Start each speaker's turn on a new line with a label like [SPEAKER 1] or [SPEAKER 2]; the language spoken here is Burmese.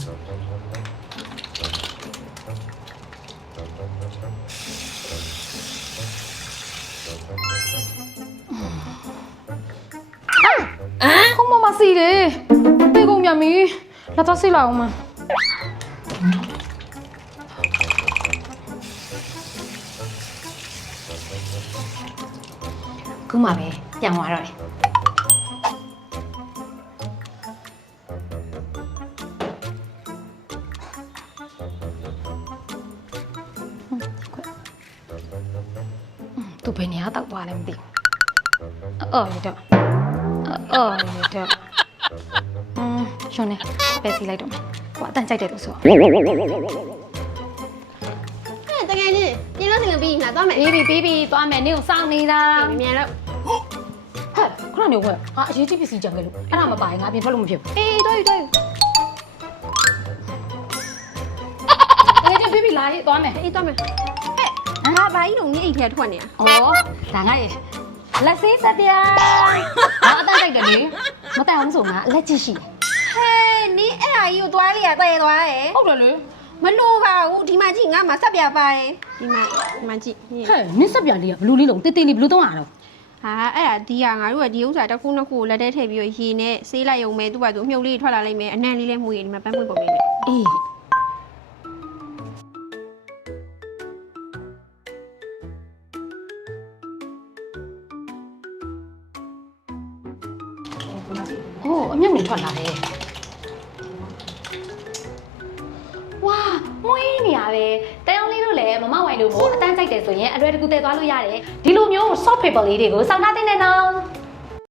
[SPEAKER 1] không mà xì đi bây cùng nhà mi là tao xì lòng mà cứ mà về ra ngoài rồi tụi bên nhà tao qua làm gì vậy đó vậy đó cho này bé xì lại đâu quá tan chạy để tụi số
[SPEAKER 2] တကယ်ကြီးပြင်းလို့စင်ပြီးငါသွားမယ်
[SPEAKER 1] ပြီးသွားမယ်နင်ကိုစောင့်နေတာ
[SPEAKER 2] မြန်တော့
[SPEAKER 1] ဟဲ့ခဏနေခွဲငါအရေးကြီးပစ္စည်းကြံခဲ့လို့အဲ့ဒါမပါရင်ငါပြင်ထွက်လို့မဖြစ်ဘူး
[SPEAKER 2] အေးတော့ယူ
[SPEAKER 1] တကယ်ချင်းပြီးလာရေးသွားမယ်
[SPEAKER 2] အေးသွားမယ်ဟဲ့ငါဘာကြီးလုံးနေအိတ်ထဲထွက်နေတာ
[SPEAKER 1] ဩဒါငါရေလက်စေးစက်ပြာငါအတက်တိုက်တယ်လေမတက်အောင်ဆိုငါလက်ကြည့်ရှိတယ်
[SPEAKER 2] ဟဲ့နင်းအဲ့ဟာကြီးကိုသွားလိုက်ရတဲ့သွားရဲ့
[SPEAKER 1] ဟုတ်တယ်လေ
[SPEAKER 2] မလို့ပါဘူးဒီမှာကြည့်ငါမှာဆက်ပြပါရဲ့ဒီမှာကြည့်
[SPEAKER 1] ဟဲ့နင်းစက်ပြာလေးကဘလူးလေးလုံးတေးတေးလေးဘလူးသုံးရတော့
[SPEAKER 2] ဟာအဲ့ဒါဒီဟာငါတို့ကဒီဥစ္စာတစ်ခုနှစ်ခုလက်ထဲထည့်ပြီးရေနဲ့ဆေးလိုက်ရုံပဲသူ့ဘာသူအမြုပ်လေးထွက်လာလိုက်မယ်အနံ့လေးလည်းမှုရဒီမှာပန်းပွင့်ပုံလေးနဲ့
[SPEAKER 1] အေးโอ้အမြုပ်နေထွက်လာတယ်ဝါမွေးနေရပဲတယောက်လေးတို့လည်းမမဝိုင်တို့ကိုအတန်းကြိုက်တယ်ဆိုရင်အရွယ်တကူတည်သွားလို့ရတယ်ဒီလိုမျိုး soft paper လေးတွေကိုစောင့်ထားတဲ့နော်